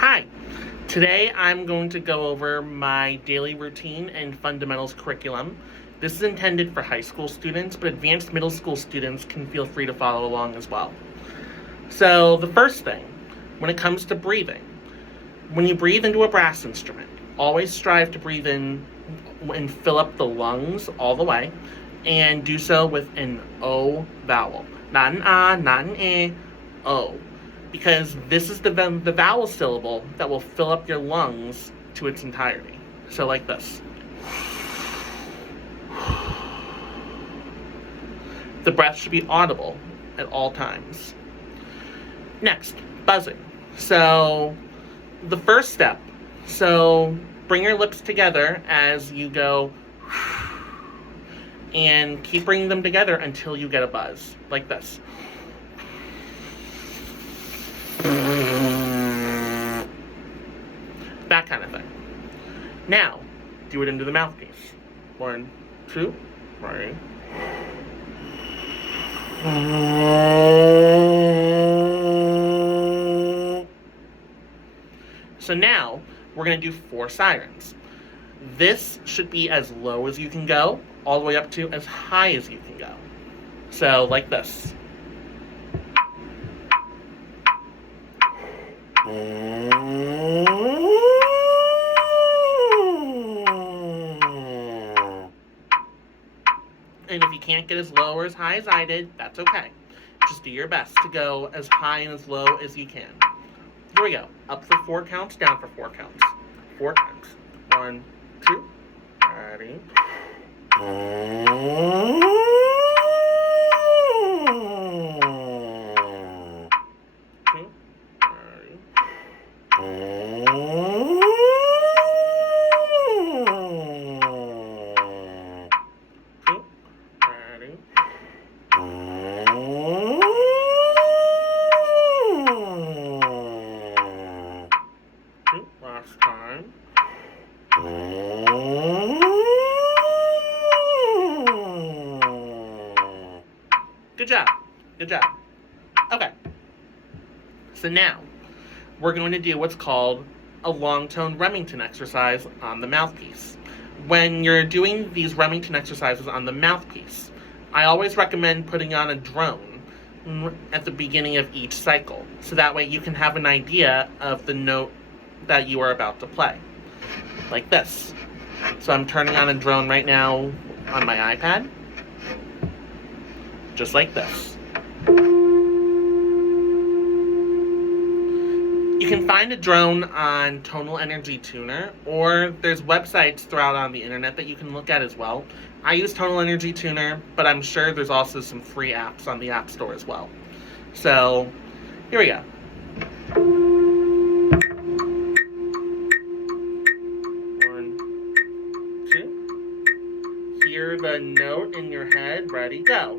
Hi, today I'm going to go over my daily routine and fundamentals curriculum. This is intended for high school students, but advanced middle school students can feel free to follow along as well. So the first thing, when it comes to breathing, when you breathe into a brass instrument, always strive to breathe in and fill up the lungs all the way, and do so with an O vowel. Not an ah, not an eh, O. Because this is the vowel syllable that will fill up your lungs to its entirety. So like this. The breath should be audible at all times. Next, buzzing. So the first step. So bring your lips together as you go and keep bringing them together until you get a buzz, like this. That kind of thing. Now, do it into the mouthpiece. 1, 2, 3. So now, we're going to do 4 sirens. This should be as low as you can go, all the way up to as high as you can go. So, like this. And if you can't get as low or as high as I did, that's okay. Just do your best to go as high and as low as you can. Here we go. Up for 4 counts, down for 4 counts. 4 times. 1, 2, ready. 2, ready. 2, ready. 2, last time. Good job. Good job. Okay. So now, we're going to do what's called a long tone Remington exercise on the mouthpiece. When you're doing these Remington exercises on the mouthpiece, I always recommend putting on a drone at the beginning of each cycle, so that way you can have an idea of the note that you are about to play. Like this. So I'm turning on a drone right now on my iPad. Just like this. You can find a drone on Tonal Energy Tuner, or there's websites throughout on the internet that you can look at as well. I use Tonal Energy Tuner, but I'm sure there's also some free apps on the App Store as well. So, here we go. 1, 2. Hear the note in your head. Ready, go.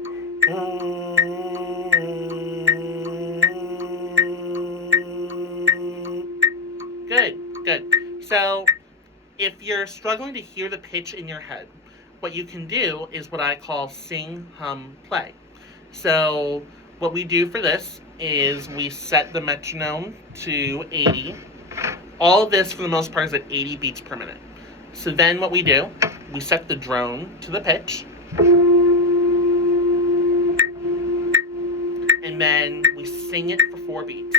Good, good. So, if you're struggling to hear the pitch in your head, what you can do is what I call sing, hum, play. So, what we do for this is we set the metronome to 80. All of this, for the most part, is at 80 beats per minute. So then what we do, we set the drone to the pitch. And then we sing it for 4 beats.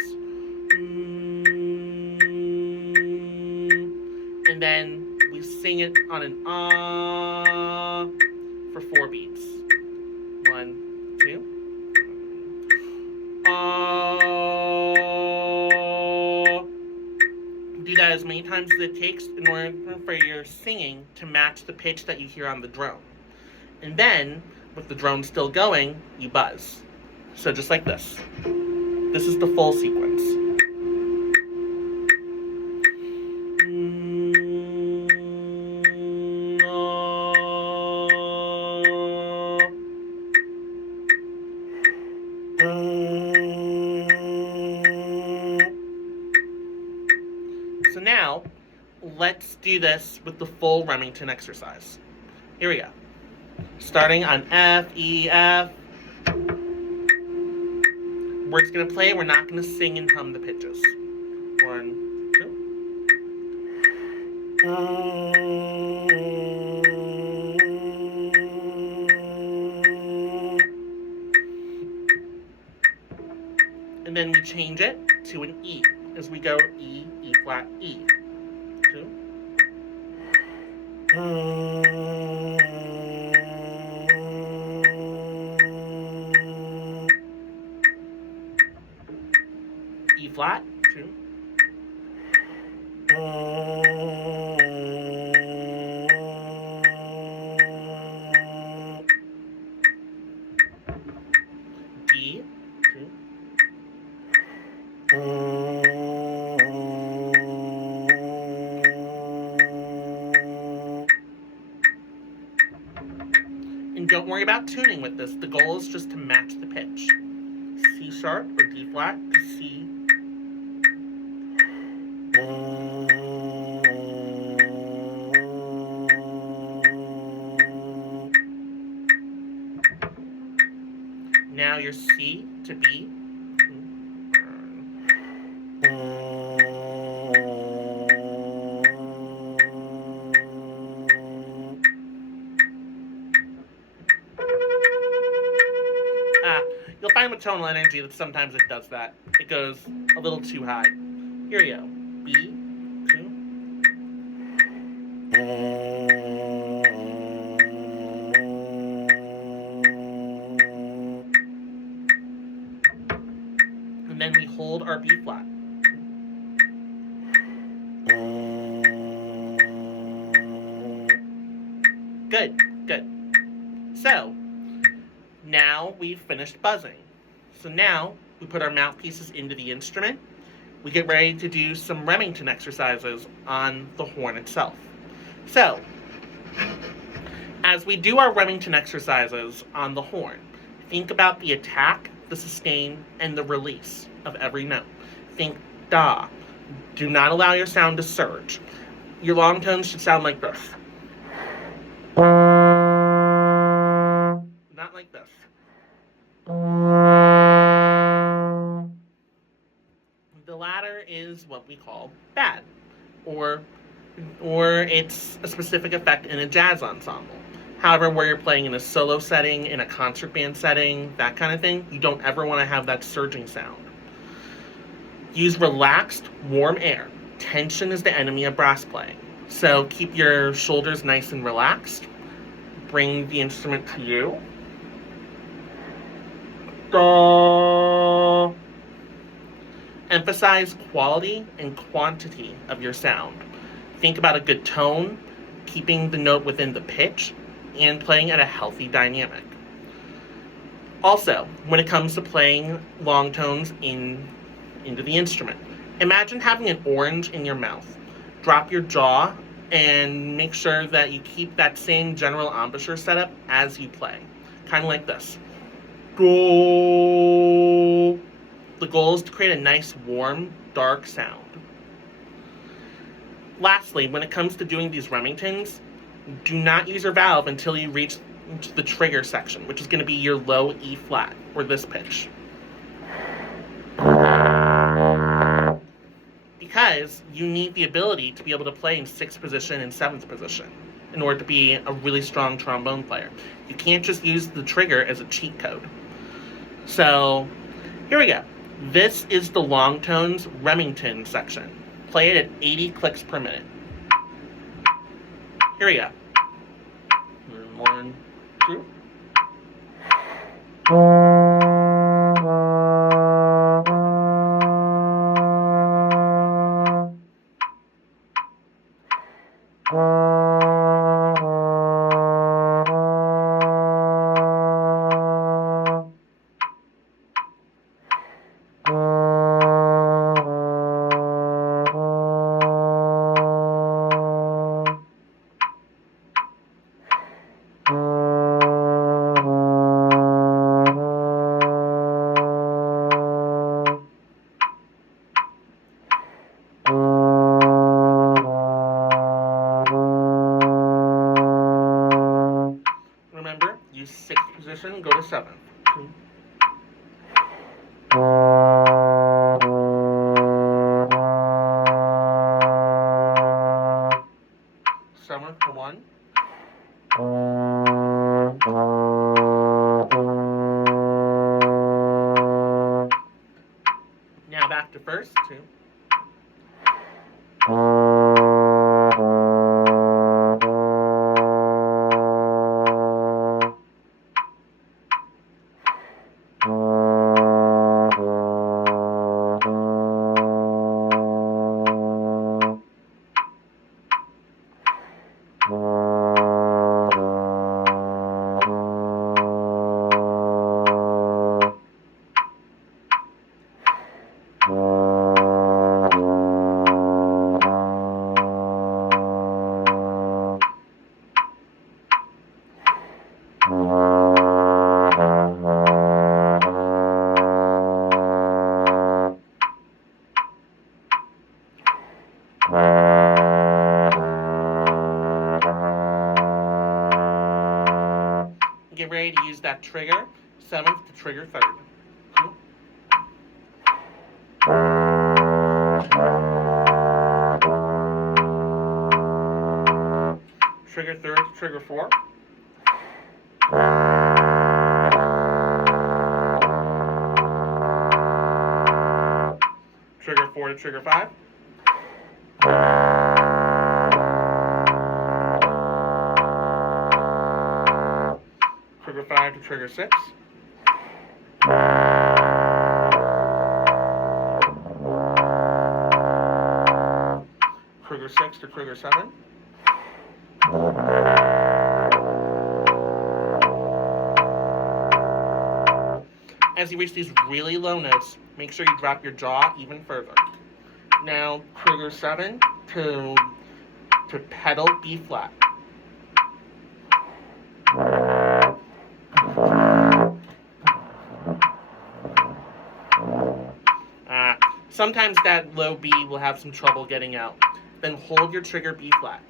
And then we sing it on an ah for 4 beats. 1, 2. Ah. Do that as many times as it takes in order for your singing to match the pitch that you hear on the drone. And then, with the drone still going, you buzz. So just like this. This is the full sequence. So now, let's do this with the full Remington exercise. Here we go. Starting on F, E, F. We're just going to play. We're not going to sing and hum the pitches. 1, And then we change it to an E as we go E, E flat, E. 2. E flat, 2. D, 2. And don't worry about tuning with this. The goal is just to match the pitch. C sharp or D flat to C. Now your C to B. You'll find with tonal energy that sometimes it does that. It goes a little too high. Here you go. B, 2. And then we hold our B flat. Good, good. So, now we've finished buzzing. So now we put our mouthpieces into the instrument. We get ready to do some Remington exercises on the horn itself. So, as we do our Remington exercises on the horn, think about the attack, the sustain, and the release of every note. Think da. Do not allow your sound to surge. Your long tones should sound like this. Not like this. The latter is what we call bad, or it's a specific effect in a jazz ensemble. However, where you're playing in a solo setting, in a concert band setting, that kind of thing, you don't ever want to have that surging sound. Use relaxed, warm air. Tension is the enemy of brass playing. So keep your shoulders nice and relaxed. Bring the instrument to you. Da. Emphasize quality and quantity of your sound. Think about a good tone, keeping the note within the pitch, and playing at a healthy dynamic. Also, when it comes to playing long tones into the instrument, imagine having an orange in your mouth. Drop your jaw and make sure that you keep that same general embouchure setup as you play. Kind of like this. Do. The goal is to create a nice, warm, dark sound. Lastly, when it comes to doing these Remingtons, do not use your valve until you reach the trigger section, which is going to be your low E flat, or this pitch. Because you need the ability to be able to play in 6th position and 7th position in order to be a really strong trombone player. You can't just use the trigger as a cheat code. So, here we go. This is the long tones Remington section. Play it at 80 clicks per minute. Here we go. 1, 2. Remember, use 6th position, go to 7th. 2. ready to use that trigger 7th to trigger 3rd. Trigger 3rd to trigger 4. Trigger 4 to trigger 5. Trigger 5 to trigger 6. Trigger 6 to trigger 7. As you reach these really low notes, make sure you drop your jaw even further. Now, trigger 7 to pedal B flat. Sometimes that low B will have some trouble getting out. Then hold your trigger B flat.